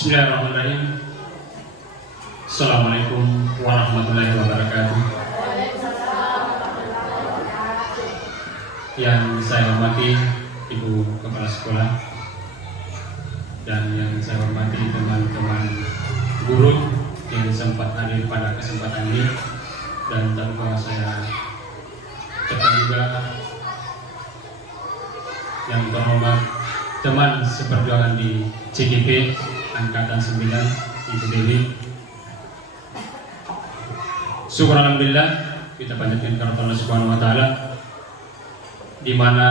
Bismillahirrahmanirrahim. Assalamualaikum warahmatullahi wabarakatuh. Yang saya hormati Ibu Kepala Sekolah dan yang saya hormati teman-teman guru yang sempat hadir pada kesempatan ini, dan tanpa saya ucapkan juga yang terhormat teman seperjuangan di CGP Angkatan 9, Ibu Dewi. Syukur alhamdulillah, kita panjatkan kepada Allah Subhanahu wa taala, di mana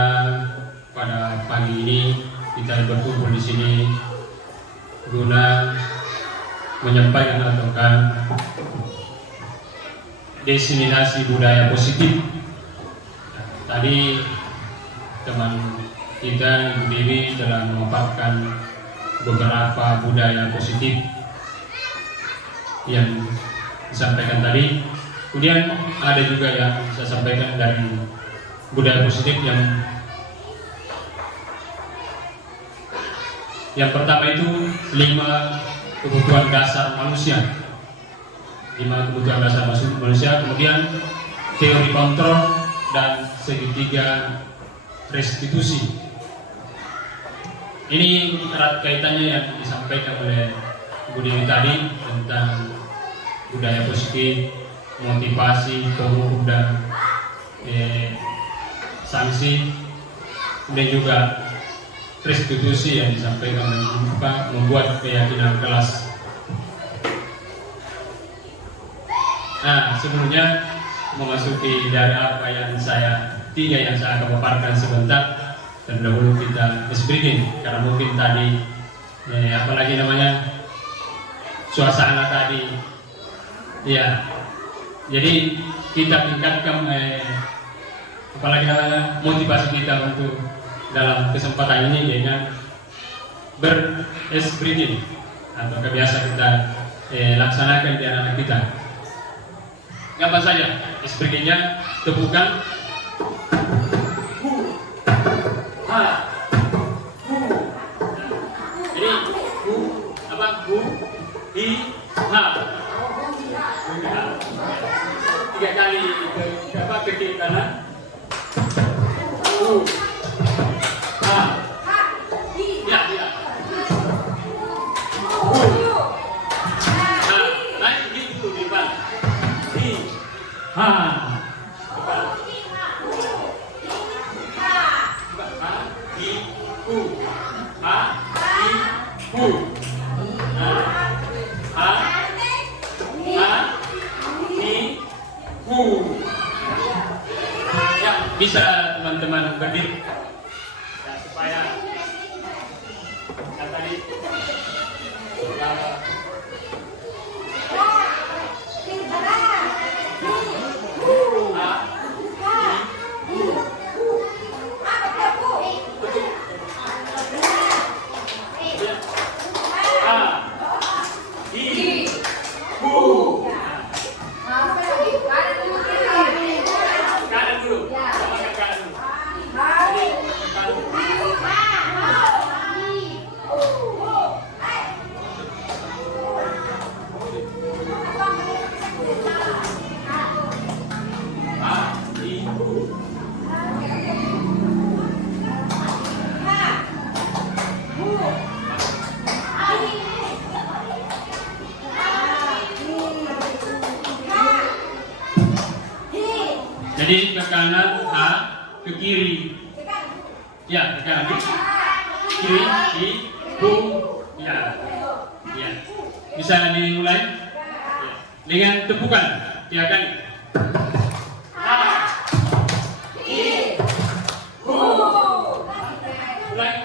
pada pagi ini kita berkumpul di sini guna menyampaikan ataukah diseminasi budaya positif. Tadi teman kita Ibu Dewi telah memaparkan beberapa budaya positif yang disampaikan tadi. Kemudian ada juga yang saya sampaikan dari budaya positif yang pertama itu 5 kebutuhan dasar manusia. 5 kebutuhan dasar manusia. Kemudian teori kontrol dan segitiga restitusi. Ini erat kaitannya yang disampaikan oleh Ibu Dewi tadi tentang budaya positif, motivasi, hukum dan sanksi, dan juga restitusi yang disampaikan membuat keyakinan kelas. Nah, sebelumnya memasuki dari apa yang saya akan paparkan sebentar. Terdahulu kita breathing karena mungkin tadi apalagi namanya suasana tadi ya, jadi kita tingkatkan apalagi namanya motivasi kita untuk dalam kesempatan ini dengan breathing atau kebiasa kita laksanakan di anak-anak kita. Apa saja breathingnya? Tepukan ini hi ha 3 kali ke kiri kanan, ha ya naik gitu di depan, hi ha ya, bisa teman-teman berdiri ya, supaya tadi jadi ke kanan, ha, ke kiri, ya, ke kanan, kiri, di, bu, ya, ya. Bisa dimulai ya. Dengan tepukan, ya kan? Ha, i, bu, ulang.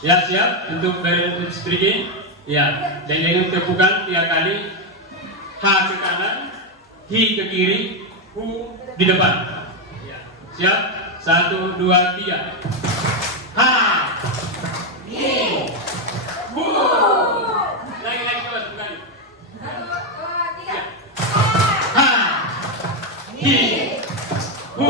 Ya, siap untuk breathing, ya. Dan dengan tepukan 3 kali, ha ke kanan, hi ke kiri, hu di depan. Ya. Siap? 1, 2, 3. Ha, hi, hu. Lagi coba sekali. 1, 2, 3. Ha, hi, hu.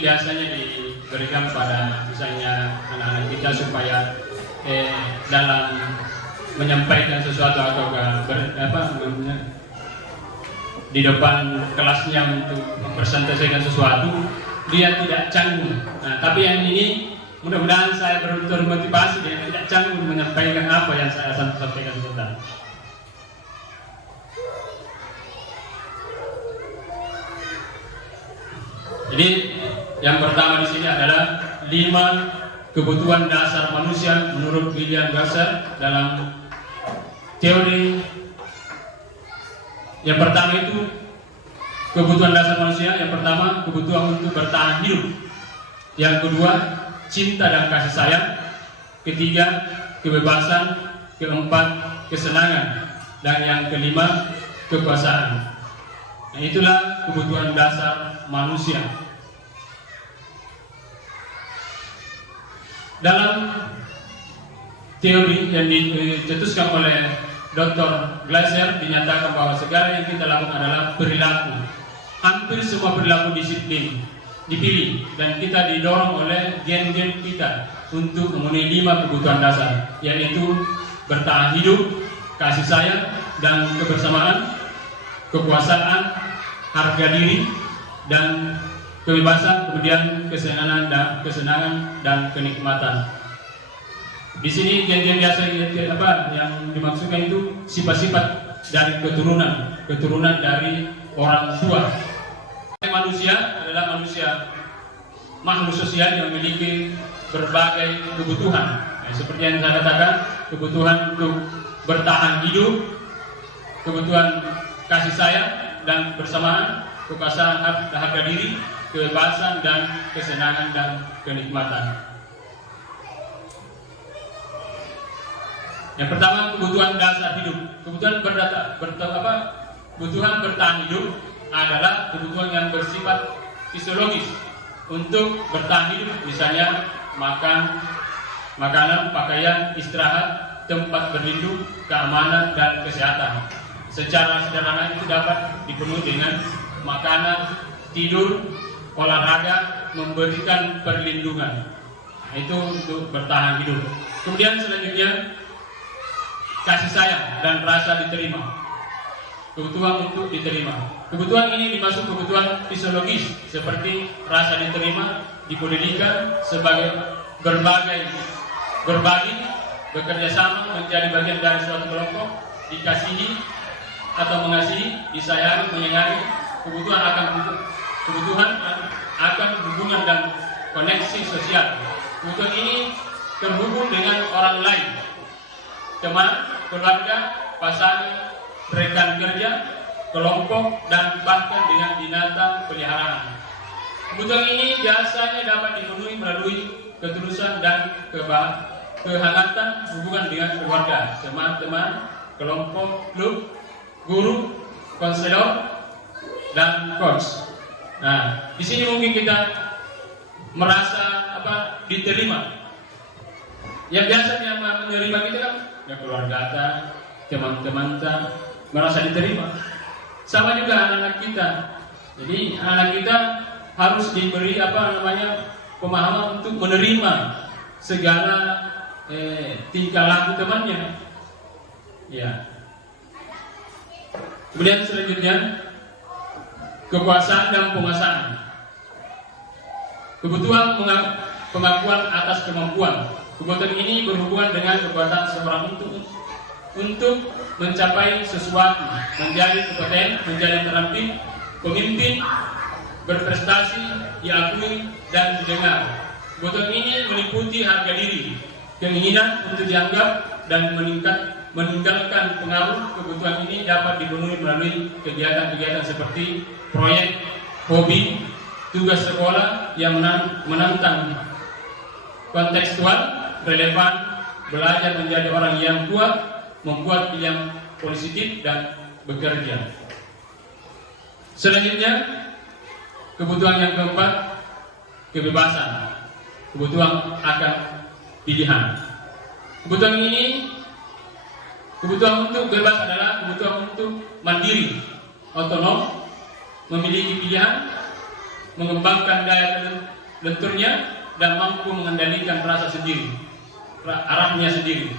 biasanya diberikan pada misalnya anak-anak kita supaya dalam menyampaikan sesuatu atau di depan kelasnya untuk mempresentasikan sesuatu dia tidak canggung. Nah, tapi yang ini mudah-mudahan saya termotivasi dia tidak canggung menyampaikan apa yang saya sampaikan sebentar. Jadi yang pertama di sini adalah 5 kebutuhan dasar manusia menurut William Glasser dalam teori. Yang pertama itu kebutuhan dasar manusia. Yang pertama kebutuhan untuk bertahan hidup. Yang kedua cinta dan kasih sayang. Ketiga kebebasan. Keempat kesenangan. Dan yang kelima kekuasaan. Nah, itulah kebutuhan dasar manusia. Dalam teori yang dicetuskan oleh Dr. Glasser dinyatakan bahwa segala yang kita lakukan adalah perilaku. Hampir semua perilaku disiplin dipilih dan kita didorong oleh gen-gen kita untuk memenuhi 5 kebutuhan dasar, yaitu bertahan hidup, kasih sayang dan kebersamaan, kekuasaan, harga diri dan kebebasan, kemudian kesenangan dan kenikmatan. Di sini gen-gen biasa yang dimaksudkan itu sifat-sifat dari keturunan dari orang tua. Manusia adalah makhluk sosial yang memiliki berbagai kebutuhan. Nah, seperti yang saya katakan, kebutuhan untuk bertahan hidup, kebutuhan kasih sayang dan bersamaan, kekuasaan, harga diri, kebebasan dan kesenangan dan kenikmatan. Yang pertama kebutuhan dasar hidup. Kebutuhan bertahan hidup adalah kebutuhan yang bersifat fisiologis untuk bertahan hidup, misalnya makanan, pakaian, istirahat, tempat berlindung, keamanan dan kesehatan. Secara sederhana itu dapat dipenuhi dengan makanan, tidur, olahraga, memberikan perlindungan. Itu untuk bertahan hidup. Kemudian selanjutnya kasih sayang dan rasa diterima. Kebutuhan untuk diterima. Kebutuhan ini dimaksud kebutuhan fisiologis seperti rasa diterima, dipedulikan sebagai berbagi, bekerja sama, menjadi bagian dari suatu kelompok, dikasihi atau mengasihi, disayangi, menyayangi. Kebutuhan akan hubungan dan koneksi sosial. Kebutuhan ini terhubung dengan orang lain, teman, keluarga, pasangan, rekan kerja, kelompok, dan bahkan dengan binatang peliharaan. Kebutuhan ini biasanya dapat dipenuhi melalui ketulusan dan kehangatan hubungan dengan keluarga, teman-teman, kelompok, klub, guru, konselor, dan coach. Nah, di sini mungkin kita merasa diterima. Yang biasanya menerima kita kan ya keluarga kita, teman-teman kita merasa diterima. Sama juga anak-anak kita. Jadi anak kita harus diberi pemahaman untuk menerima segala tingkah laku temannya. Ya. Kemudian selanjutnya kekuasaan dan penguasaan. Kebutuhan pengakuan atas kemampuan. Kebutuhan ini berhubungan dengan kekuatan seseorang untuk mencapai sesuatu, menjadi kompeten, menjadi terampil, pemimpin, berprestasi, diakui dan didengar. Kebutuhan ini meliputi harga diri, keinginan untuk dianggap dan meninggalkan pengaruh. Kebutuhan ini dapat dipenuhi melalui kegiatan-kegiatan seperti proyek, hobi, tugas sekolah yang menantang, kontekstual, relevan, belajar menjadi orang yang kuat, membuat pilihan positif dan bekerja. Selanjutnya, kebutuhan yang keempat, kebebasan. Kebutuhan akan pilihan. Kebutuhan untuk bebas adalah kebutuhan untuk mandiri, otonom, memiliki pilihan, mengembangkan daya lenturnya dan mampu mengendalikan rasa sendiri, arahnya sendiri.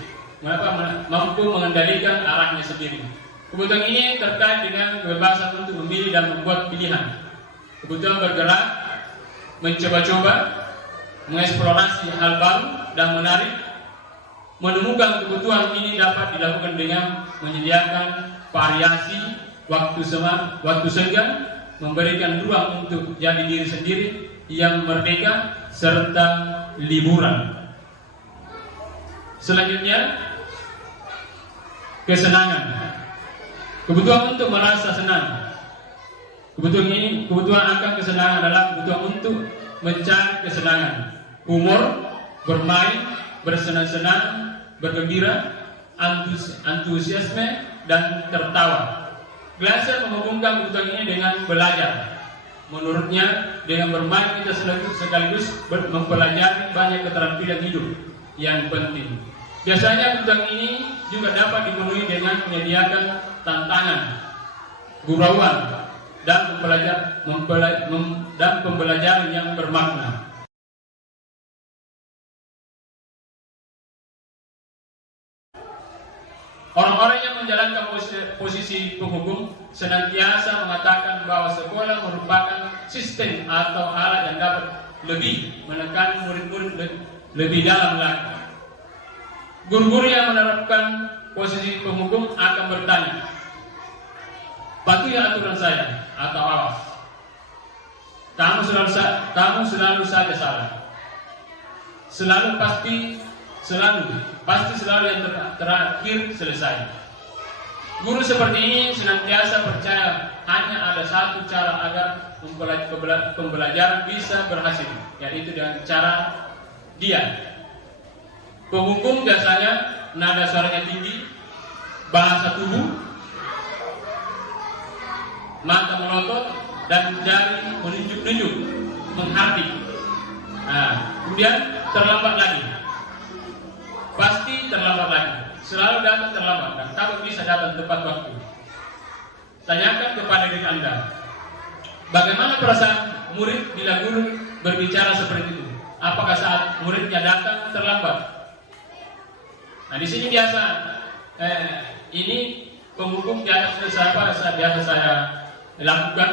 Mampu mengendalikan arahnya sendiri. Kebutuhan ini terkait dengan kebebasan untuk memilih dan membuat pilihan. Kebutuhan bergerak, mencoba-coba, mengeksplorasi hal baru dan menarik. Menemukan kebutuhan ini dapat dilakukan dengan menyediakan variasi waktu senggang, memberikan ruang untuk jadi diri sendiri yang merdeka, serta liburan. Selanjutnya, kesenangan. Kebutuhan untuk merasa senang. Kebutuhan akan kesenangan adalah kebutuhan untuk mencari kesenangan, humor, bermain, bersenang-senang, bergembira, antusiasme, dan tertawa. Glasser menghubungkan kebutuhan ini dengan belajar. Menurutnya, dengan bermain kita sekaligus mempelajari banyak keterampilan hidup yang penting. Biasanya kebutuhan ini juga dapat dipenuhi dengan menyediakan tantangan, gurauan, dan pembelajaran yang bermakna. Orang-orang yang menjalankan posisi penghukum senantiasa mengatakan bahwa sekolah merupakan sistem atau alat yang dapat lebih menekan murid-murid lebih dalam lagi. Guru-guru yang menerapkan posisi penghukum akan bertanya, patuhi aturan saya atau awas. Kamu selalu saja salah. Pasti selalu yang terakhir selesai. Guru seperti ini senantiasa percaya hanya ada satu cara agar pembelajaran bisa berhasil, yaitu dengan cara diam. Penghukum biasanya nada suaranya tinggi, bahasa tubuh, mata melotot, dan jari menunjuk-nunjuk, menghardik. Kemudian terlambat lagi. Pasti terlambat lagi. Selalu datang terlambat dan kamu bisa datang tepat waktu. Tanyakan kepada diri Anda, bagaimana perasaan murid bila guru berbicara seperti itu? Apakah saat muridnya datang terlambat? Nah, di sini biasa ini penghukum biasa saya lakukan.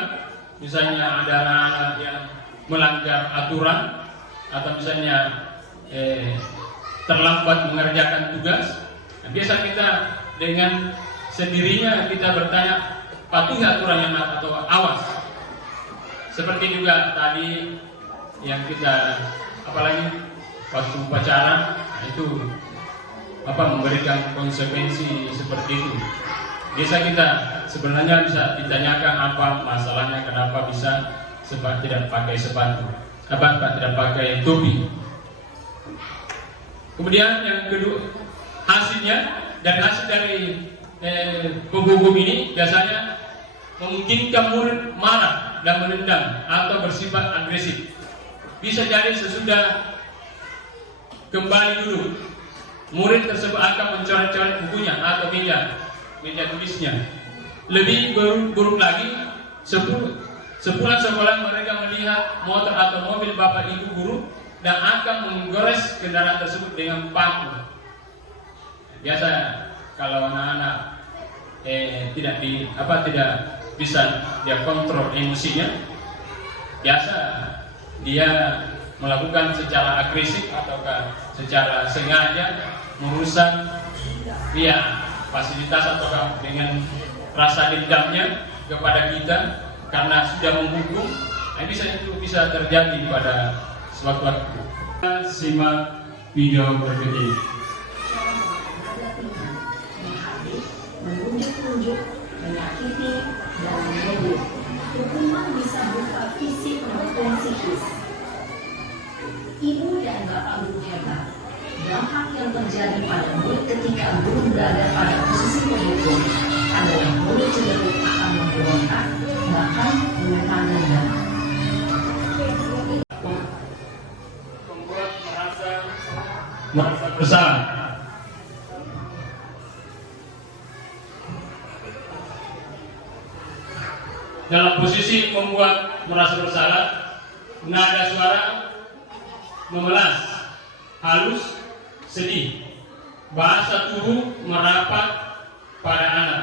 Misalnya ada anak-anak yang melanggar aturan atau misalnya terlambat mengerjakan tugas. Nah, biasa kita dengan sendirinya kita bertanya, patuhi aturan yang atau awas. Seperti juga tadi yang kita apalagi waktu upacara itu memberikan konsekuensi seperti itu. Biasa kita sebenarnya bisa ditanyakan apa masalahnya, kenapa bisa tidak pakai sepatu, tidak pakai topi. Kemudian yang kedua, hasil dari penghukum ini biasanya memungkinkan murid marah dan menendang atau bersifat agresif. Bisa jadi sesudah kembali dulu, murid tersebut akan mencoret-coret bukunya atau meja tulisnya. Lebih buruk lagi, sepulang sekolah mereka melihat motor atau mobil bapak ibu guru dan akan menggores kendaraan tersebut dengan paku. Biasa kalau anak-anak tidak bisa dia kontrol emosinya, biasa dia melakukan secara agresif ataukah secara sengaja merusak fasilitas ataukah dengan rasa dendamnya kepada kita karena sudah menghukum. Itu bisa terjadi pada suatu waktu. Simak video berikut ini. Menunjuk-nunjuk, menyakiti, dan menyebut. Hukuman bisa berupa fisik maupun psikis. Ibu dan bapak guru hebat. Dampak yang terjadi pada murid ketika guru berada pada posisi menghukum adalah murid cenderung akan memberontak, bahkan menekan dendam. Membuat merasa bersalah. Dalam posisi membuat merasa bersalah, nada suara memelas, halus, sedih. Bahasa tubuh merapat pada anak,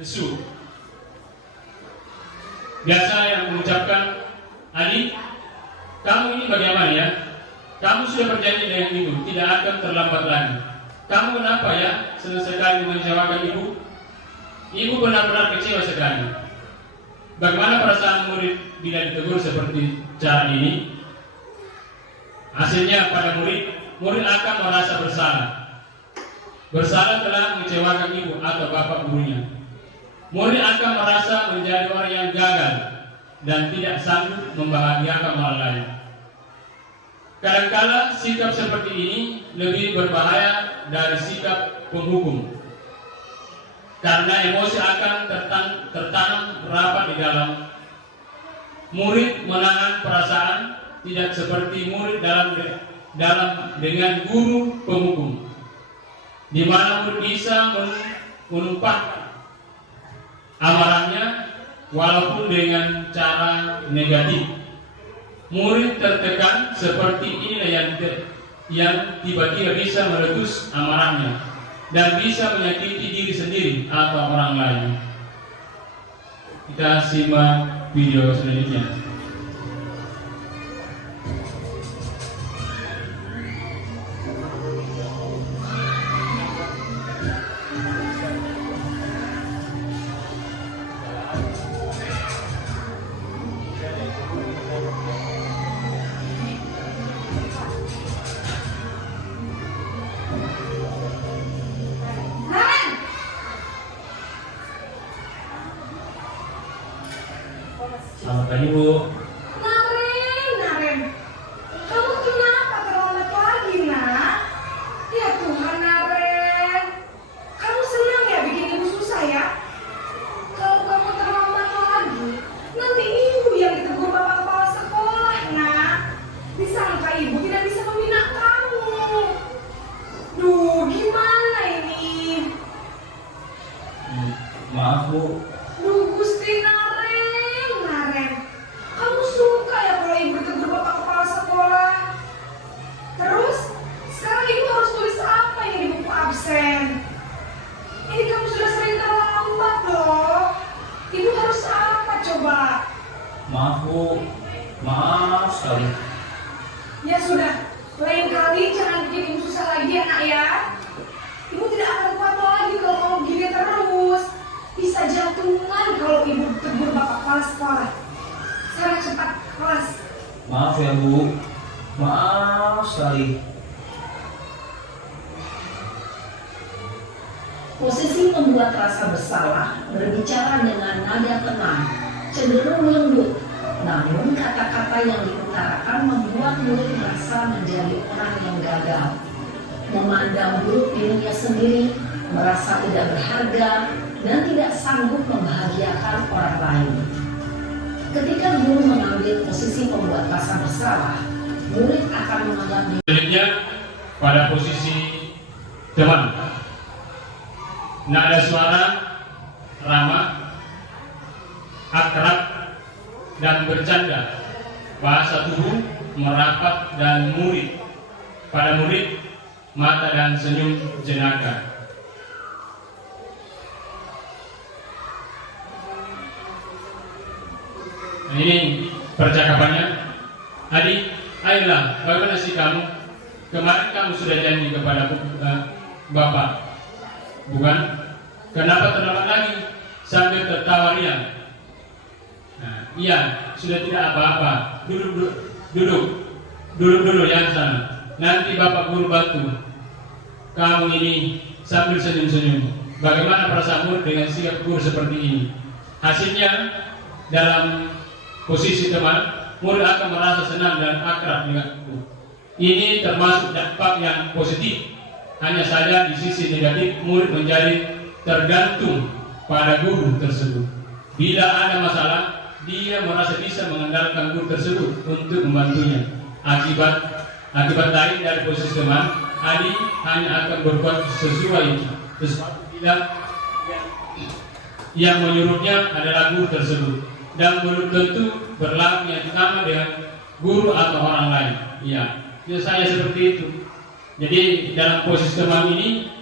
lesu. Biasa yang mengucapkan, "Adik, kamu ini bagaimana ya? Kamu sudah berjanji dengan ibu, tidak akan terlambat lagi. Kamu kenapa ya senang sekali mengecewakan ibu? Ibu benar-benar kecewa sekali." Bagaimana perasaan murid bila ditegur seperti cara ini? Hasilnya pada murid akan merasa bersalah. Bersalah telah mengecewakan ibu atau bapak gurunya. Murid akan merasa menjadi orang yang gagal dan tidak sanggup membahagiakan orang lain. Kadang-kala sikap seperti ini lebih berbahaya dari sikap penghukum, karena emosi akan tertanam rapat di dalam. Murid menahan perasaan tidak seperti murid dalam dengan guru penghukum, di mana murid bisa menumpahkan amarahnya walaupun dengan cara negatif. Murid tertekan seperti inilah yang tiba-tiba bisa meletus amarahnya dan bisa menyakiti diri sendiri atau orang lain. Kita simak video selanjutnya. Selamat pagi, Bu. Naren, kamu kenapa terlambat lagi, nak? Ya Tuhan, Naren, kamu senang ya bikin ibu susah ya? Kalau kamu terlambat lagi, nanti ibu yang ditegur bapak kepala sekolah, nak. Disangka ibu tidak bisa membina kamu. Duh, gimana ini? Maaf, Bu. Duh, Gusti Naren, kamu suka ya kalau ibu ditegur bapak kepala sekolah? Terus, sekarang ibu harus tulis apa ini di buku absen? Ini kamu sudah sering terlambat loh. Ibu harus apa coba? Maaf, Bu. Maaf sekali. Ya sudah, lain kali jangan bikin ibu susah lagi ya, nak ya. Ibu tidak akan kuat lagi kalau kamu gini terus. Bisa jantungan kalau ibu tegur bapak kepala sekolah. Sekarang cepat kelas. Maaf ya, Bu. Maaf sekali. Posisi membuat rasa bersalah berbicara dengan nada tenang, cenderung lembut. Namun kata-kata yang diutarakan membuat murid merasa menjadi orang yang gagal, memandang buruk dirinya sendiri, merasa tidak berharga, dan tidak sanggup membahagiakan orang lain. Ketika guru mengambil posisi pembuat rasa bersalah, murid akan menganggap diri. Selanjutnya pada posisi teman, nada suara ramah, akrab, dan bercanda. Bahasa tubuh merapat dan murid. Pada murid, mata dan senyum jenaka. Nah, ini percakapannya. "Adik, ayolah, bagaimana sih kamu? Kemarin kamu sudah janji kepada Bapak, bukan? Kenapa terlambat lagi?" Sambil tertawa riang. "Nah, iya, sudah tidak apa-apa. Duduk yang sana. Nanti Bapak guru bantu. Kamu ini," sambil senyum-senyum. Bagaimana perasaanmu dengan sikap guru seperti ini? Hasilnya, dalam posisi teman, murid akan merasa senang dan akrab dengan guru. Ini termasuk dampak yang positif. Hanya saja di sisi negatif, murid menjadi tergantung pada guru tersebut. Bila ada masalah, dia merasa bisa mengandalkan guru tersebut untuk membantunya. Akibat lain dari posisi teman, adik hanya akan berbuat sesuai sesuatu bila yang menyuruhnya adalah guru tersebut. dan belum tentu berlaku yang sama dengan guru atau orang lain. Ya, saya seperti itu. Jadi dalam posisi teman ini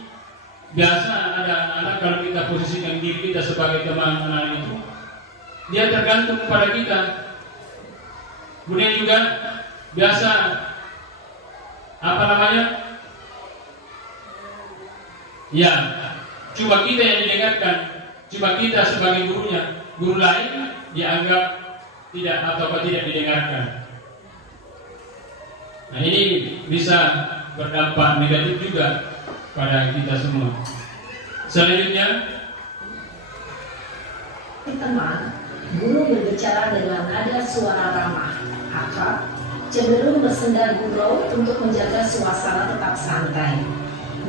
biasa ada anak-anak, kalau kita posisikan diri kita sebagai teman anak itu, dia tergantung pada kita. Kemudian juga biasa ya, coba kita yang didengarkan, coba kita sebagai gurunya, guru lain dianggap tidak atau tidak didengarkan. Nah, ini bisa berdampak negatif juga pada kita semua. Selanjutnya, teman, guru berbicara dengan nada suara ramah, akrab, cenderung bersenda gurau untuk menjaga suasana tetap santai.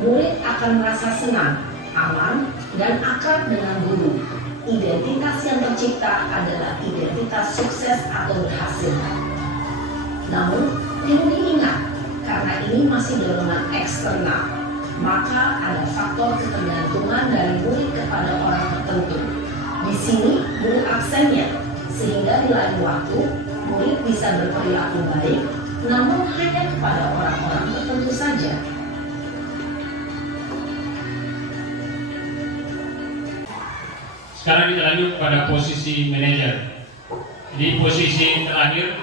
Murid akan merasa senang, aman, dan akrab dengan guru. Identitas yang tercipta adalah identitas sukses atau berhasil. Namun, perlu diingat, karena ini masih dorongan eksternal, maka ada faktor ketergantungan dari murid kepada orang tertentu. Di sini guru aksennya, sehingga di lain waktu murid bisa berperilaku baik, namun hanya kepada orang-orang tertentu saja. sekarang kita lanjut pada posisi manajer. Di posisi terakhir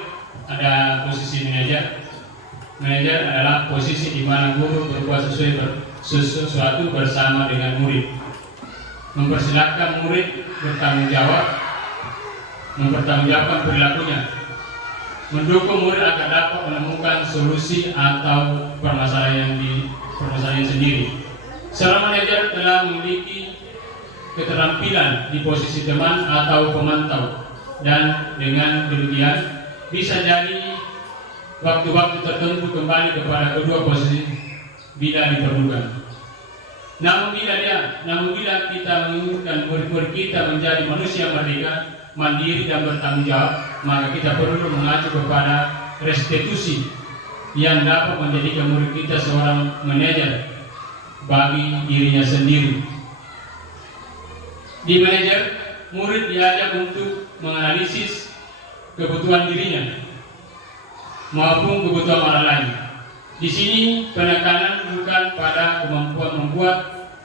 ada posisi manajer. Manajer adalah posisi di mana guru berbuat sesuatu bersama dengan murid, mempersilahkan murid bertanggung jawab, mempertanggungjawabkan perilakunya, mendukung murid agar dapat menemukan solusi atau permasalahan sendiri. Seorang manajer telah memiliki keterampilan di posisi teman atau pemantau, dan dengan demikian bisa jadi waktu-waktu tertentu kembali kepada kedua posisi bila diperlukan. Namun bila kita menginginkan murid-murid kita menjadi manusia merdeka, mandiri dan bertanggung jawab, maka kita perlu mengacu kepada restitusi yang dapat menjadikan murid kita seorang manajer bagi dirinya sendiri. Di manajer, murid diajak untuk menganalisis kebutuhan dirinya maupun kebutuhan orang lain. Di sini penekanan bukan pada kemampuan membuat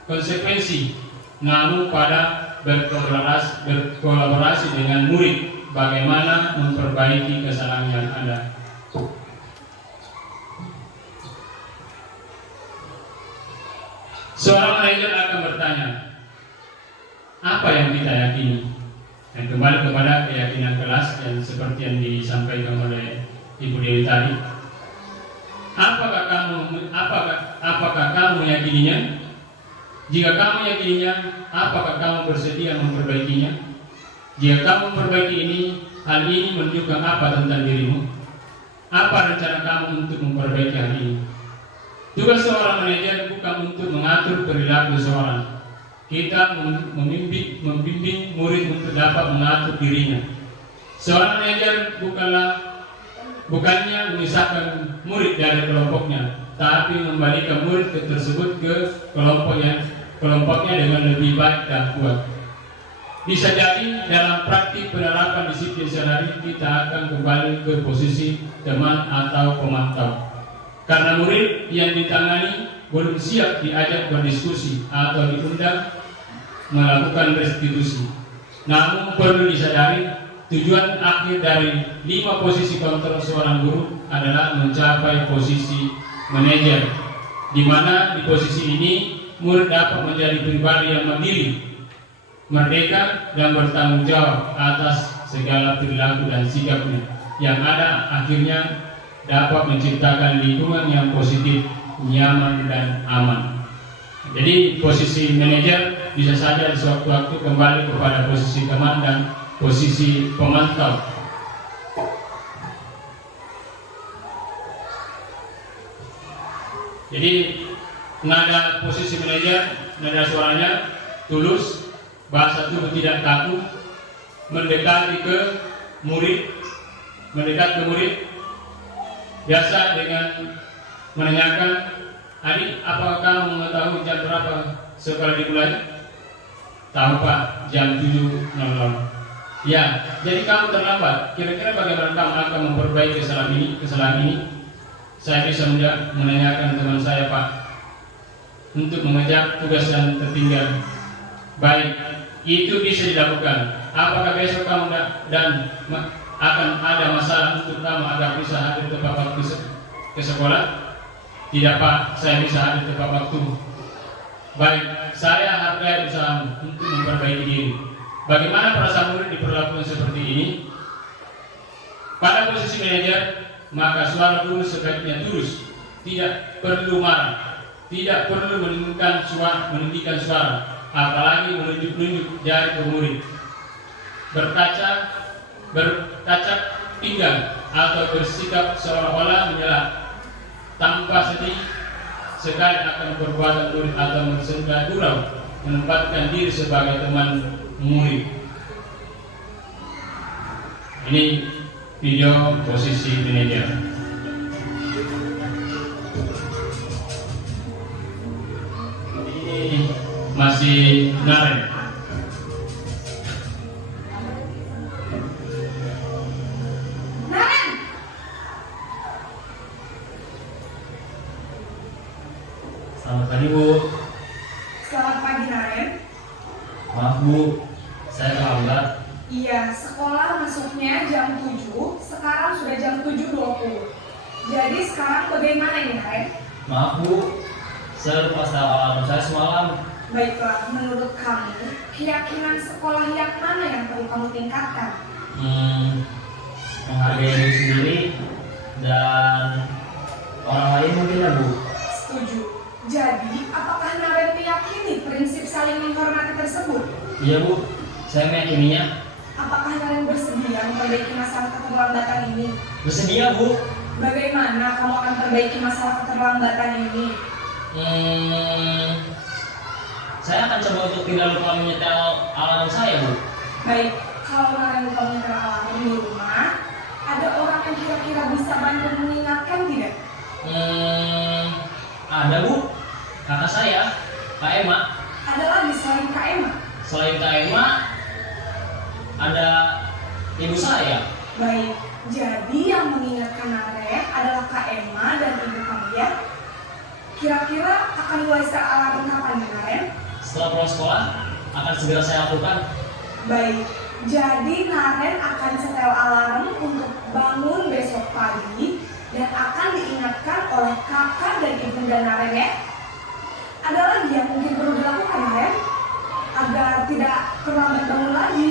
konsekuensi, namun pada berkolaborasi dengan murid bagaimana memperbaiki kesalahan yang ada. Seorang manajer akan bertanya, apa yang kita yakini? Dan kembali kepada keyakinan kelas yang seperti yang disampaikan oleh Ibu Dewi tadi. Apakah kamu meyakininya? Jika kamu yakininya, apakah kamu bersedia memperbaikinya? Jika kamu memperbaiki ini, hal ini menunjukkan apa tentang dirimu? Apa rencana kamu untuk memperbaiki hal ini? Tugas seorang manajer bukan untuk mengatur perilaku seseorang. Kita membimbing murid untuk dapat mengatur dirinya. Seorang manajer bukannya memisahkan murid dari kelompoknya, tapi membalikan murid tersebut ke kelompoknya dengan lebih baik dan kuat. Bisa jadi dalam praktik penerapan disiplin sehari kita akan kembali ke posisi teman atau pemantau, karena murid yang ditangani belum siap diajak berdiskusi atau diundang melakukan restitusi. Namun perlu disadari, tujuan akhir dari 5 posisi kontrol seorang guru adalah mencapai posisi manajer, di mana di posisi ini murid dapat menjadi pribadi yang mandiri, merdeka dan bertanggung jawab atas segala perilaku dan sikapnya, yang ada akhirnya dapat menciptakan lingkungan yang positif, nyaman dan aman. Jadi posisi manajer bisa saja di suatu waktu kembali kepada posisi teman dan posisi pemantau. Jadi nada posisi manajer, nada suaranya tulus, bahasa tubuh tidak kaku, mendekat ke murid, biasa dengan menanyakan, "Adik, apakah kamu mengetahui jam berapa sekolah dimulai?" "Tahu Pak, jam 7.00. Ya, jadi kamu terlambat. Kira-kira bagaimana kamu akan memperbaiki kesalahan ini? Saya bisa menanyakan teman saya, Pak, untuk mengejar tugas yang tertinggal. Baik, itu bisa dilakukan. Apakah besok kamu dan akan ada masalah untuk kamu agar bisa hadir tepat waktu ke sekolah? Tidak, Pak, saya bisa hadir tepat waktu. Baik, saya hargai usahamu untuk memperbaiki diri. Bagaimana perasaan murid diperlakukan seperti ini? Pada posisi manajer, maka suara guru sebaiknya tulus, tidak perlu marah, tidak perlu meninggikan suara, apalagi menunjuk-nunjuk jari ke murid. Berkacak pinggang atau bersikap seolah-olah menyela tanpa sedih sekali akan perbuatan murid atau mensenggah gurau menempatkan diri sebagai teman murid. Ini video posisi manajer. Ini masih Naren. Naren, Selamat pagi, Bu. selamat pagi Naren. Maaf, Bu, saya terlambat. Iya, sekolah masuknya jam 7, sekarang sudah jam 7.20. Jadi sekarang bagaimana ini Naren? Maaf, Bu, saya lupa setel alarm saya semalam. Baiklah, menurut kamu, keyakinan sekolah yang mana yang perlu kamu tingkatkan? Menghargai diri sendiri dan orang lain mungkin ya, Bu. Setuju. Jadi, apakah Naren meyakini prinsip saling menghormati tersebut? Iya, Bu, saya meyakininya. Apakah Naren bersedia memperbaiki masalah keterlambatan ini? Bersedia, Bu. Bagaimana kamu akan perbaiki masalah keterlambatan ini? Saya akan coba untuk tidak lupa menyetel alarm saya, Bu. Baik, kalau Naren lupa menyetel alarm di rumah, ada orang yang kira-kira bisa bantu mengingatkan tidak? Ada, Bu. Kakak saya, Kak Emma. Ada lagi selain Kak Emma? Selain Kak Emma, ada ibu saya. Baik, jadi yang mengingatkan Naren adalah Kak Emma dan ibu kamu ya? Kira-kira akan mulai setel alarm kapan ya Naren? Setelah pulang sekolah, akan segera saya lakukan. Baik, jadi Naren akan setel alarm untuk bangun besok pagi dan akan diingatkan oleh kakak dan ibunda Naren ya. Ada lagi yang mungkin perlu dilakukan Naren agar tidak terlambat bangun lagi.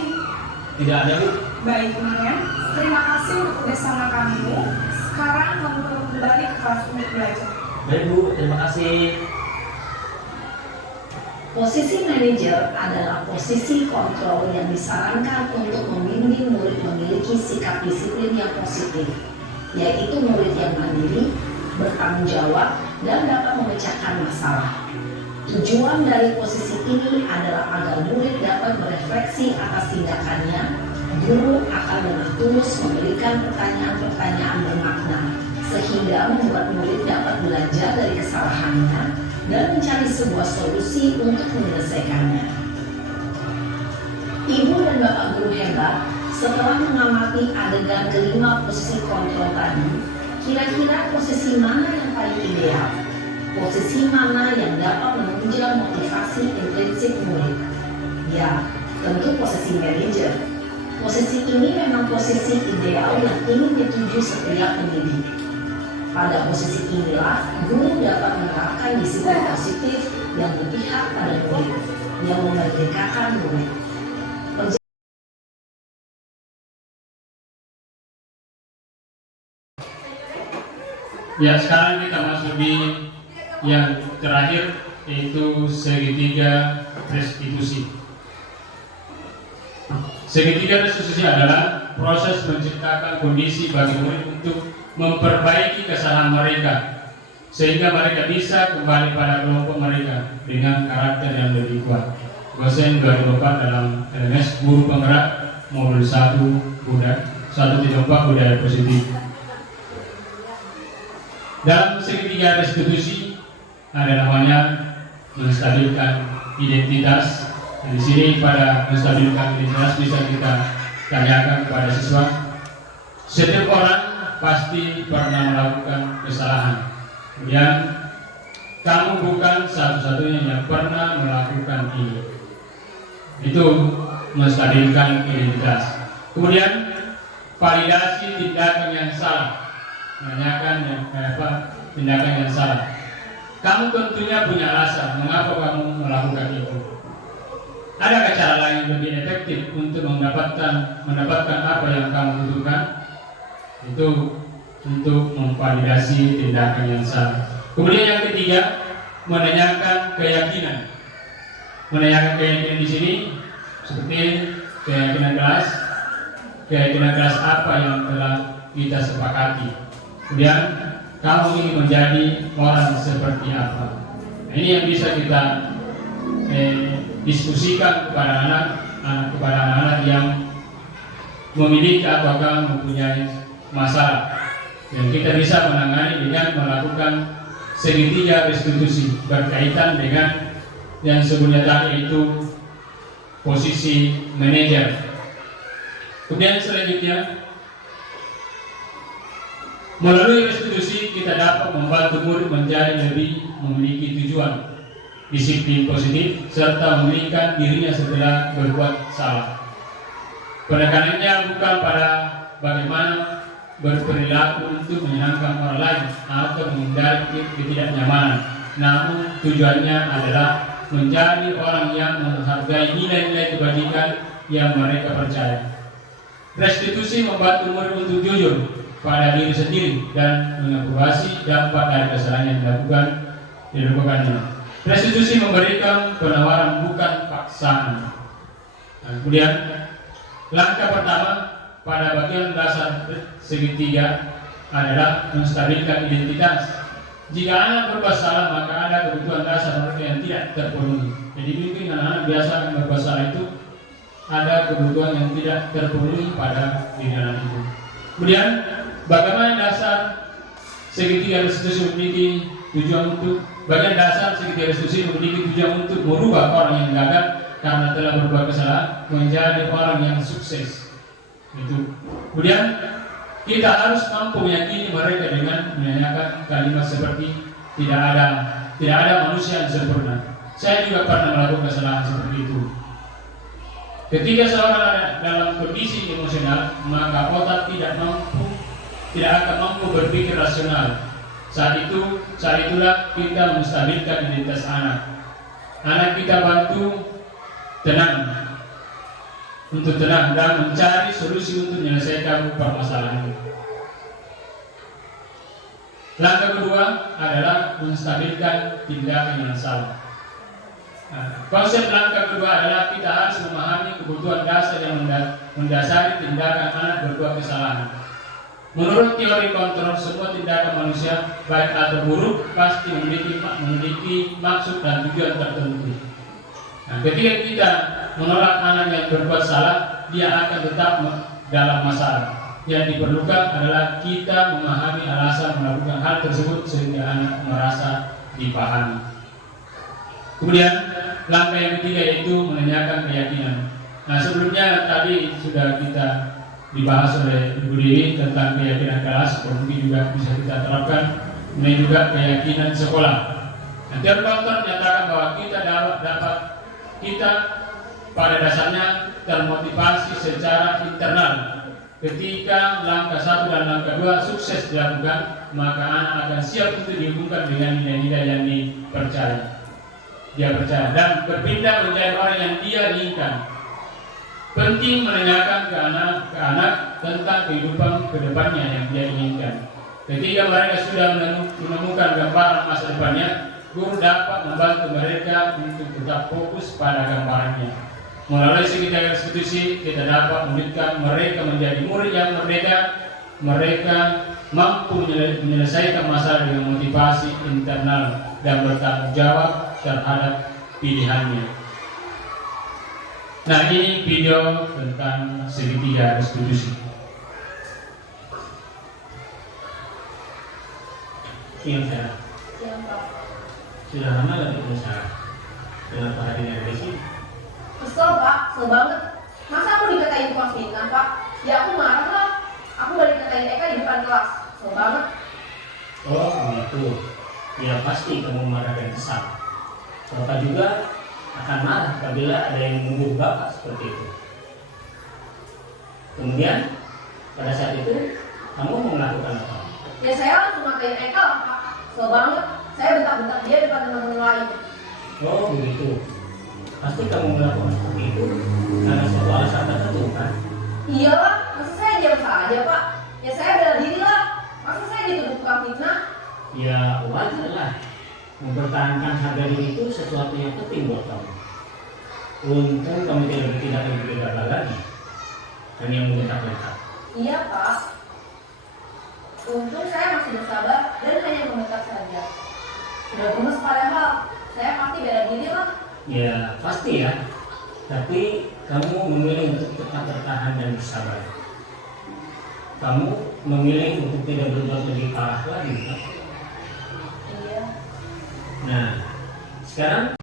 Tidak ada, Bu. Baik Naren, terima kasih untuk kerjasama kamu. Sekarang kamu perlu kembali ke kelas untuk belajar. Baik, Bu. Terima kasih. Posisi manajer adalah posisi kontrol yang disarankan untuk membimbing murid memiliki sikap disiplin yang positif, yaitu murid yang mandiri, bertanggung jawab, dan dapat memecahkan masalah. Tujuan dari posisi ini adalah agar murid dapat merefleksi atas tindakannya. Guru akan dengan tulus memberikan pertanyaan-pertanyaan bermakna, sehingga membuat murid dapat belajar dari kesalahannya dan mencari sebuah solusi untuk menyelesaikannya. Ibu dan bapak guru hebat, setelah mengamati adegan kelima posisi kontrol tadi, kira-kira posisi mana yang paling ideal? Posisi mana yang dapat menunjang motivasi intrinsik murid? Ya, tentu posisi manajer. Posisi ini memang posisi ideal yang ingin dituju setiap pendidik. Pada posisi inilah, guru dapat menerapkan disiplin positif yang berpihak pada murid, yang memerdekakan murid. Ya, sekarang kita masuk di yang terakhir, yaitu segitiga restitusi. Segitiga restitusi adalah proses menciptakan kondisi bagi murid untuk memperbaiki kesalahan mereka, sehingga mereka bisa kembali pada kelompok mereka dengan karakter yang lebih kuat. Dosen 2004 dalam LMS Guru Penggerak Modul 1 1.4 Budaya Positif. Dalam segitiga restitusi ada namanya menstabilkan identitas. Di sini pada menstabilkan identitas bisa kita tanyakan kepada siswa, setiap orang pasti pernah melakukan kesalahan. Kemudian kamu bukan satu-satunya yang pernah melakukan ini. Itu menstabilkan identitas. Kemudian validasi tindakan yang salah. Menanyakan tindakan yang salah. Kamu tentunya punya alasan mengapa kamu melakukan itu. Adakah cara lain yang lebih efektif untuk mendapatkan apa yang kamu butuhkan? Itu untuk memvalidasi tindakan yang salah. Kemudian yang ketiga, menanyakan keyakinan. Menanyakan keyakinan di sini seperti keyakinan kelas apa yang telah kita sepakati. Kemudian kamu ingin menjadi orang seperti apa? Nah, ini yang bisa kita diskusikan kepada anak-anak yang memiliki ataukah mempunyai masalah. Dan kita bisa menangani dengan melakukan segitiga restitusi berkaitan dengan yang sebelumnya tadi itu posisi manajer. Kemudian selanjutnya, melalui restitusi kita dapat membantu murid menjadi lebih memiliki tujuan, disiplin positif, serta memulihkan dirinya setelah berbuat salah. Penekanannya bukan pada bagaimana berperilaku untuk menyenangkan orang lain atau menghindari ketidaknyamanan, namun tujuannya adalah menjadi orang yang menghargai nilai-nilai kebajikan yang mereka percaya. Restitusi membantu murid untuk jujur pada diri sendiri dan mengevaluasi dampak dari kesalahan yang dilakukannya. Restitusi memberikan penawaran bukan paksaan. Kemudian langkah pertama pada bagian dasar segitiga adalah menstabilkan identitas. Jika anak berbuat salah, maka ada kebutuhan dasar mereka yang tidak terpenuhi. Jadi mungkin anak-anak biasa berbuat salah itu ada kebutuhan yang tidak terpenuhi pada diri anak itu. Kemudian bagaimana dasar segitiga restitusi memiliki tujuan untuk bagian dasar segitiga restitusi memiliki tujuan untuk merubah orang yang gagal karena telah berbuat kesalahan menjadi orang yang sukses. Itu. Kemudian kita harus mampu meyakini mereka dengan menanyakan kalimat seperti tidak ada manusia yang sempurna. Saya juga pernah melakukan kesalahan seperti itu. Ketika seorang ada dalam kondisi emosional, maka otak tidak akan mampu berpikir rasional. Saat itulah kita menstabilkan identitas anak. Anak kita bantu untuk tenang dan mencari solusi untuk menyelesaikan permasalahan itu. Langkah kedua adalah menstabilkan tindakan yang salah. Konsep langkah kedua adalah kita harus memahami kebutuhan dasar yang mendasari tindakan anak berbuat kesalahan. Menurut teori kontrol, semua tindakan manusia baik atau buruk pasti memiliki maksud dan tujuan tertentu. Ketika kita menolak anak yang berbuat salah, dia akan tetap dalam masalah. Yang diperlukan adalah kita memahami alasan melakukan hal tersebut sehingga anak merasa dipahami. Kemudian langkah yang ketiga yaitu menanyakan keyakinan. Sebelumnya tadi sudah kita dibahas oleh Ibu Dewi tentang keyakinan kelas, mungkin juga bisa kita terapkan. Ini juga keyakinan sekolah. Teori Kontrol menyatakan bahwa kita pada dasarnya termotivasi secara internal. Ketika langkah 1 dan langkah 2 sukses dilakukan, maka anak akan siap untuk dihubungkan dengan nilai-nilai yang dia percaya dan berpindah menjadi orang yang dia inginkan. Penting menanyakan ke anak tentang kehidupan kedepannya yang dia inginkan. Ketika mereka sudah menemukan gambaran masa depannya, guru dapat membantu mereka untuk tetap fokus pada gambarannya. Melalui segitiga restitusi, kita dapat mewujudkan mereka menjadi murid yang merdeka. Mereka mampu menyelesaikan masalah dengan motivasi internal dan bertanggung jawab terhadap pilihannya. Nah, ini video tentang segitiga restitusi. Siang saya. Sudah lama lagi berusaha dengan Pak Hadi dan Desi. Kesel Pak, kesel banget. Masa aku dikatain tukang fitnah, Pak? Ya aku marah lah. Aku udah dikatain Eka di depan kelas. Kesel banget. Oh begitu. Ya pasti kamu marah dan kesal. Bapak juga akan marah apabila ada yang menuduh Bapak seperti itu. Kemudian pada saat itu kamu mau melakukan apa? Ya saya langsung ngatain Eka lah, Pak. Kesel banget. Saya bentak-bentak dia depan teman-teman lain. Oh begitu. Pasti kamu melakukan seperti itu karena suatu alasan tertentu kan? Iyalah, masa saya diam saja, Pak? Ya saya bela diri lah. Masa saya dituduh tukang fitnah? Ya wajar lah. Mempertahankan harga diri itu sesuatu yang penting buat kamu. Untung kamu tidak bertindak lebih gegabah lagi. Hanya membentak-bentak. Iya, Pak. Untung saya masih bersabar dan hanya membentak saja. Sudah gemes padahal, saya pasti bela diri lah. Ya pasti ya. Tapi kamu memilih untuk tetap bertahan dan bersabar. Kamu memilih untuk tidak berbuat lebih parah lagi kan? Iya. Nah, sekarang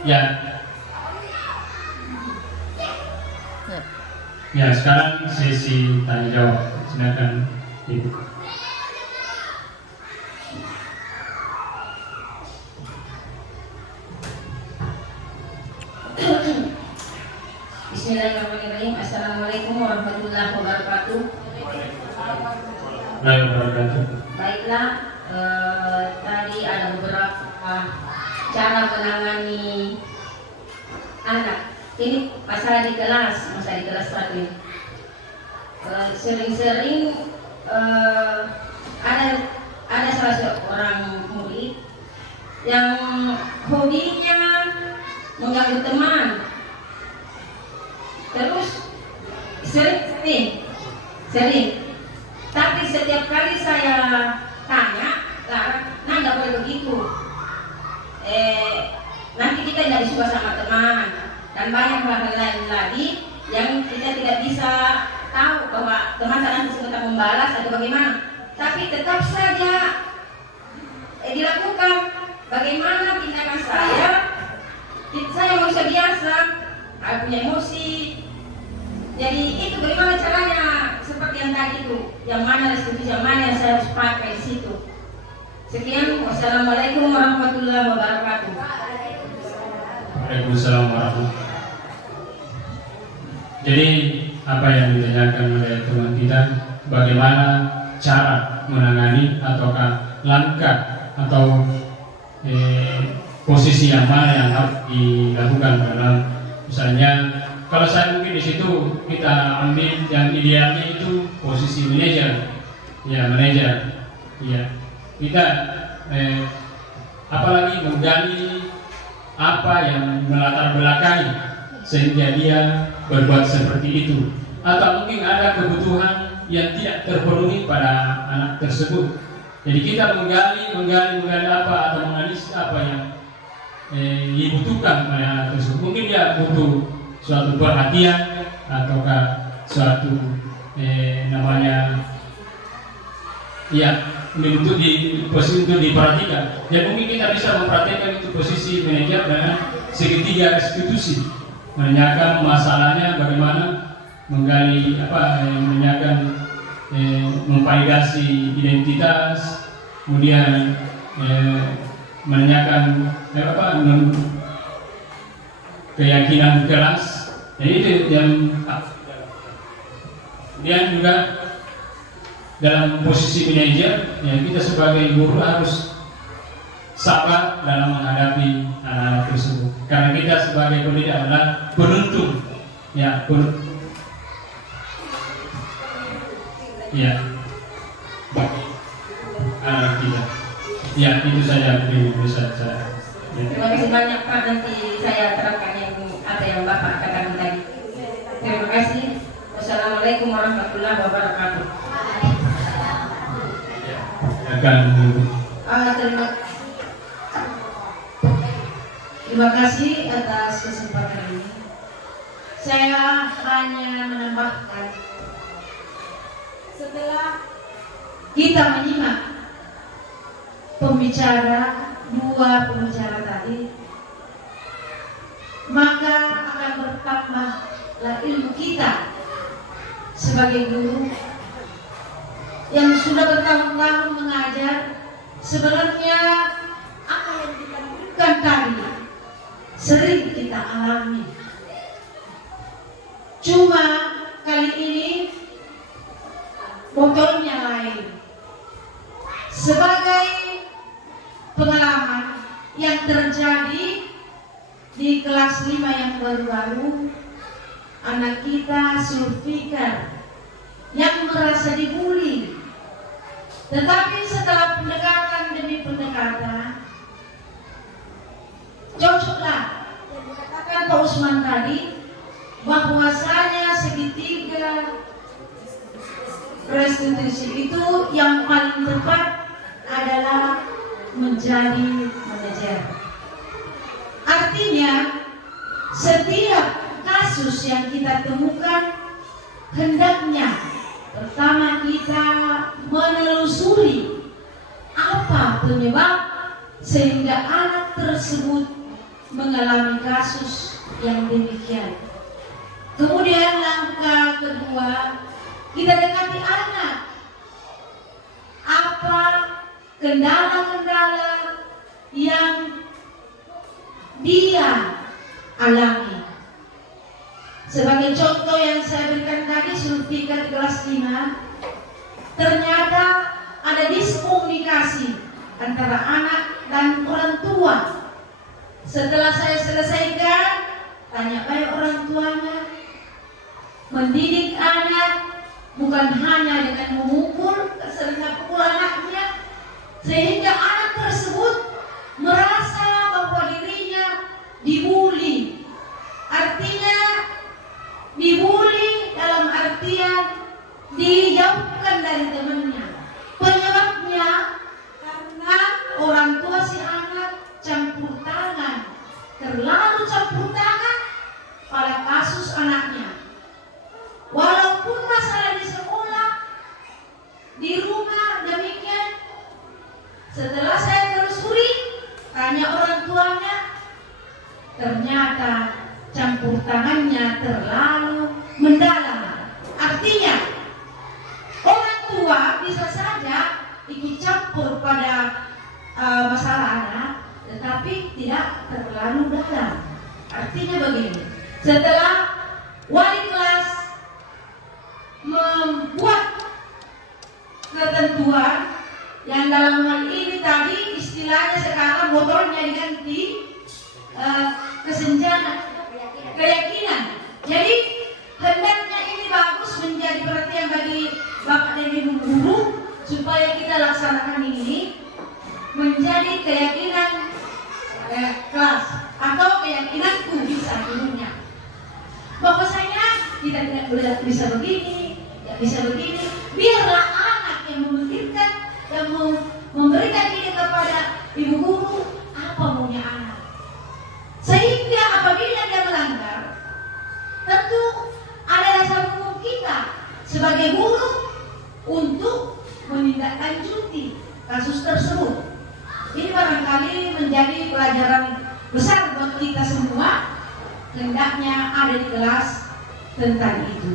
Ya. Ya, sekarang sesi tanya jawab. Silakan Ibu. Bismillahirrahmanirrahim. Assalamualaikum warahmatullahi wabarakatuh. Waalaikumsalam. Baiklah, tadi ada beberapa cara menangani anak. Ini masalah di kelas, masalah di kelas 1 ini. Sering-sering ada salah seorang murid yang hobinya mengganggu teman. Terus sering. Tapi setiap kali saya tanya, nah nggak boleh begitu. Nanti kita tidak disuka sama teman dan banyak hal lain lagi yang kita tidak bisa tahu bahwa teman nanti suka membalas atau bagaimana. Tapi tetap saja dilakukan. Bagaimana tindakan saya? Saya manusia biasa, saya punya emosi. Jadi itu bagaimana caranya seperti yang tadi itu, yang mana restitusi, yang mana yang saya harus pakai di situ. Sekian, wassalamualaikum warahmatullahi wabarakatuh. Waalaikumsalam warahmatullahi. Jadi apa yang ditanyakan oleh teman kita, bagaimana cara menangani ataukah langkah atau posisi yang mana yang harus dilakukan dalam, misalnya kalau saya mungkin di situ kita ambil yang idealnya itu posisi manajer, kita apalagi menggali apa yang melatar belakangi sehingga dia berbuat seperti itu, atau mungkin ada kebutuhan yang tidak terpenuhi pada anak tersebut. Jadi kita menggali apa atau menganalisis apa yang dibutuhkan oleh anak tersebut. Mungkin dia butuh suatu perhatian ataukah suatu untuk posisi untuk diperhatikan. Dan mungkin kita bisa memperhatikan itu posisi manajer dengan segitiga restitusi, menanyakan masalahnya bagaimana, menggali menanyakan memvalidasi identitas, kemudian menanyakan keyakinan kelas. Jadi itu yang kemudian juga dalam posisi manajer, ya kita sebagai guru harus sabar dalam menghadapi anak-anak tersebut, karena kita sebagai pendidik adalah penuntun, anak kita. Ya, itu saja yang bisa saya. Terima kasih banyak Pak, nanti saya terapkan apa yang Bapak katakan tadi. Terima kasih. Wassalamualaikum warahmatullahi wabarakatuh. Terima kasih atas kesempatan ini. Saya hanya menambahkan setelah kita menyimak dua pembicara tadi, maka akan bertambahlah ilmu kita sebagai guru yang sudah bertahun-tahun mengajar. Sebenarnya apa yang kita lakukan tadi sering kita alami, cuma kali ini motornya lain. Sebagai pengalaman yang terjadi di kelas 5 yang baru-baru, anak kita Sulfikar yang merasa dibully, tetapi setelah pendekatan demi pendekatan, cocoklah yang dikatakan Pak Usman tadi, bahwasanya segitiga restitusi itu yang paling tepat adalah menjadi manajer. Artinya setiap kasus yang kita temukan, hendaknya pertama kita menelusuri apa penyebab sehingga anak tersebut mengalami kasus yang demikian. Kemudian langkah kedua, kita dekati anak. Apa kendala-kendala yang dia alami? Sebagai contoh yang saya berikan tadi, Sulfikar di kelas 5, ternyata ada diskomunikasi antara anak dan orang tua. Setelah saya selesaikan, tanya baik orang tuanya. Mendidik anak bukan hanya dengan memukul, sering pukul anaknya, sehingga anak tersebut merasa bahwa dirinya dibully. Artinya dibully dalam artian dijauhkan dari temannya. Penyebabnya karena orang tua si anak campur tangan, terlalu campur tangan pada kasus anaknya. Walaupun masalah di sekolah, di rumah demikian. Setelah saya telusuri, tanya orang tuanya, ternyata campur tangannya terlalu mendalam. Artinya orang tua bisa saja ikut campur pada masalah anak, tetapi tidak terlalu dalam. Artinya begini, setelah wali kelas membuat ketentuan yang dalam hal ini tadi istilahnya sekarang botolnya diganti kesenjangan keyakinan. Jadi hendaknya ini bagus menjadi perhatian bagi bapak dan ibu guru supaya kita laksanakan ini menjadi keyakinan kelas atau keyakinanku bisa dulunya. Bahwasanya kita tidak boleh bisa begini, tidak bisa begini. Biarlah anak yang memikirkan, yang memberikan ide kepada ibu guru apa maunya anak. Sehingga apabila dia melanggar, tentu ada dasar hukum kita sebagai guru untuk menindaklanjuti kasus tersebut. Ini barangkali menjadi pelajaran besar buat kita semua. Hendaknya ada di kelas tentang itu.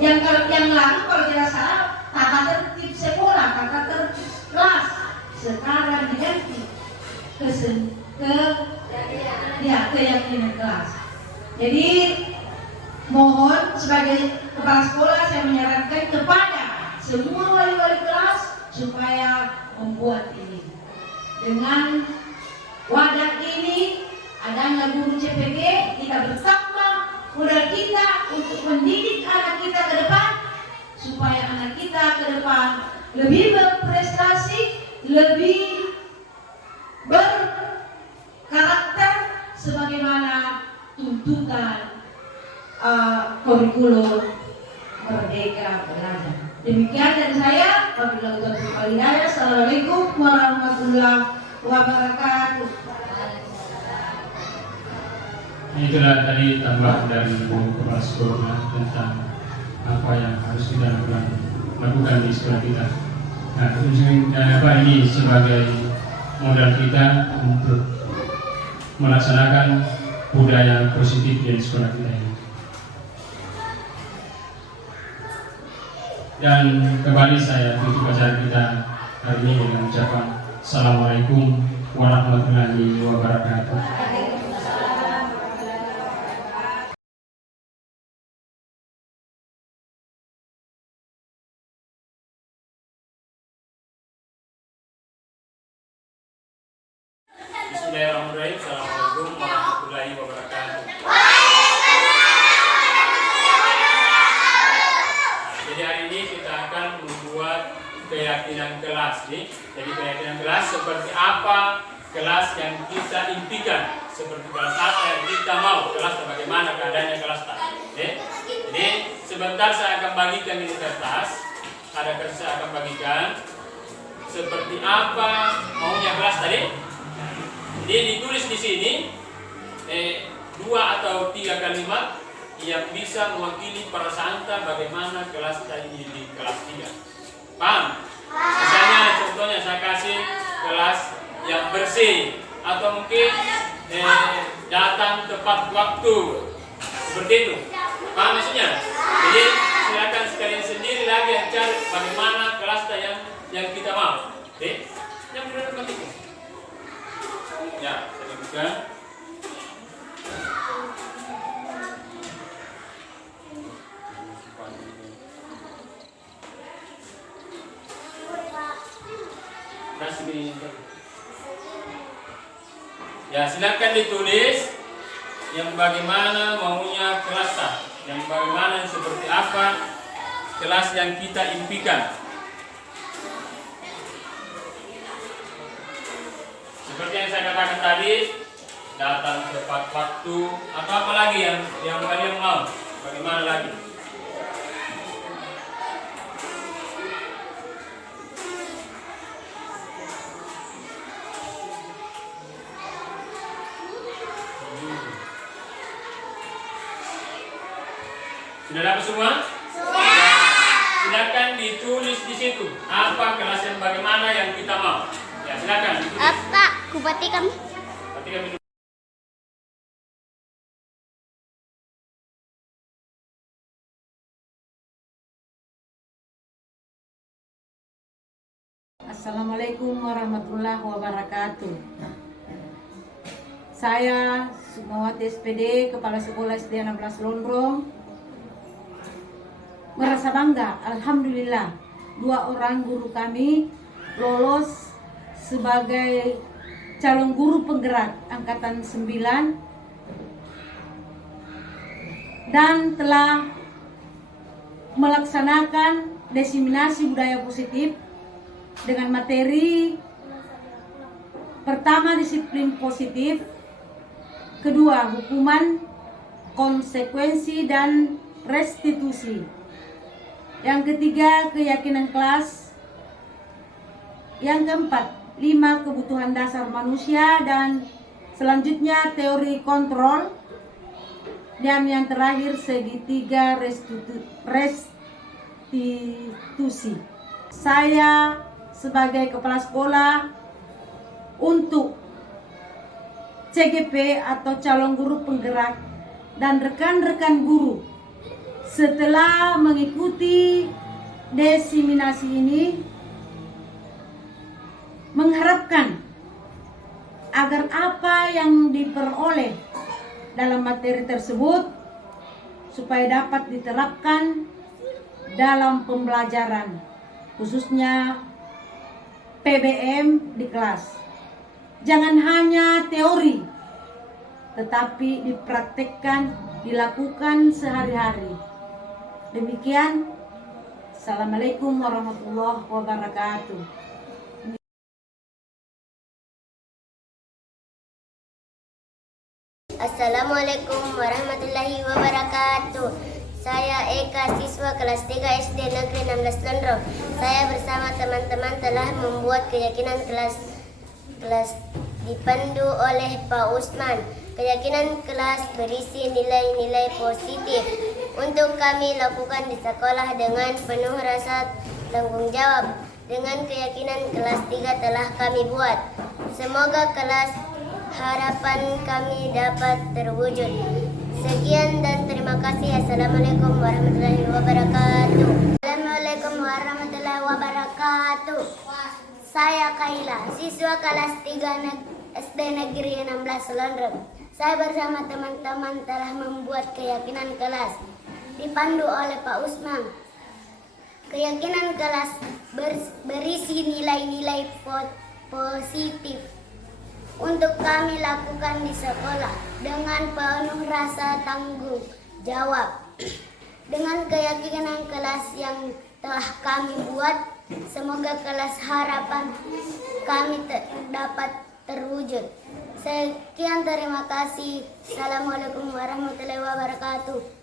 Yang lalu kalau tidak salah tata tertib sekolah, tata tertib kelas sekarang diganti keyakinan kelas. Jadi mohon sebagai kepala sekolah saya menyarankan kepada semua wali-wali kelas supaya membuat ini dengan wadah ini. Adanya guru CPG, kita bertambah modal kita untuk mendidik anak kita ke depan, supaya anak kita ke depan lebih berprestasi, lebih berkarakter sebagaimana tuntutan kurikulum Merdeka Belajar. Demikian dari saya. Assalamualaikum warahmatullahi wabarakatuh. Itulah tadi tambah dari Ibu Kepala Sekolah tentang apa yang harus kita lakukan lakukan di sekolah kita. Nah, ini sebagai modal kita untuk melaksanakan budaya positif di sekolah kita ini. Dan kembali saya tutup acara kita hari ini dengan ucapan Assalamualaikum warahmatullahi wabarakatuh. Bismillahirrahmanirrahim. Assalamualaikum warahmatullahi wabarakatuh. Jadi hari ini kita akan membuat keyakinan kelas nih. Jadi keyakinan kelas seperti apa kelas yang kita impikan, seperti kelas apa yang kita mau, kelas bagaimana keadaannya kelas tadi. Jadi sebentar saya akan bagikan ini kertas. Ada kertas saya akan bagikan seperti apa maunya kelas tadi. Jadi ditulis di sini 2 atau 3 kalimat yang bisa mewakili prasangka bagaimana kelas tadi di kelas 3. Paham? Misalnya contohnya saya kasih kelas yang bersih atau mungkin datang tepat waktu, seperti itu. Paham maksudnya? Jadi silakan sekalian sendiri lagi yang cari bagaimana kelas yang kita mau. Oke? Yang benar penting. Ya, saya buka. Ya, silakan ditulis yang bagaimana maunya kelas, yang bagaimana seperti apa kelas yang kita impikan. Seperti yang saya katakan tadi, datang tepat waktu atau apa lagi yang kalian mau? Bagaimana lagi? Sudah dapat semua? Sudah. Silakan ditulis di situ apa kelas yang bagaimana yang kita mau. Ya, silakan ditulis. Apa? Kubati kami. Berarti kami dulu. Assalamualaikum warahmatullahi wabarakatuh. Saya Sukmawati SPD, Kepala Sekolah SD 16 Lonrong, merasa bangga, alhamdulillah 2 orang guru kami lolos sebagai calon guru penggerak angkatan 9 dan telah melaksanakan diseminasi budaya positif dengan materi pertama disiplin positif, kedua hukuman, konsekuensi dan restitusi, yang ketiga keyakinan kelas, yang keempat 5 kebutuhan dasar manusia, dan selanjutnya teori kontrol, dan yang terakhir segitiga restitusi. Saya sebagai kepala sekolah untuk CGP atau calon guru penggerak dan rekan-rekan guru setelah mengikuti diseminasi ini mengharapkan agar apa yang diperoleh dalam materi tersebut supaya dapat diterapkan dalam pembelajaran, khususnya PBM di kelas. Jangan hanya teori, tetapi dipraktikkan, dilakukan sehari-hari. Demikian, Assalamualaikum warahmatullahi wabarakatuh. Assalamualaikum warahmatullahi wabarakatuh. Saya Eka, siswa kelas 3 SD Negeri 16 Lonrong. Saya bersama teman-teman telah membuat keyakinan kelas dipandu oleh Pak Usman. Keyakinan kelas berisi nilai-nilai positif untuk kami lakukan di sekolah dengan penuh rasa tanggung jawab. Dengan keyakinan kelas 3 telah kami buat. Semoga kelas harapan kami dapat terwujud. Sekian dan terima kasih. Assalamualaikum warahmatullahi wabarakatuh. Assalamualaikum warahmatullahi wabarakatuh. Saya Kaila, siswa kelas 3 SD Negeri 16 Lonrong. Saya bersama teman-teman telah membuat keyakinan kelas dipandu oleh Pak Usman. Keyakinan kelas berisi nilai-nilai positif untuk kami lakukan di sekolah dengan penuh rasa tanggung jawab. Dengan keyakinan kelas yang telah kami buat, semoga kelas harapan kami dapat terwujud. Sekian, terima kasih. Assalamualaikum warahmatullahi wabarakatuh.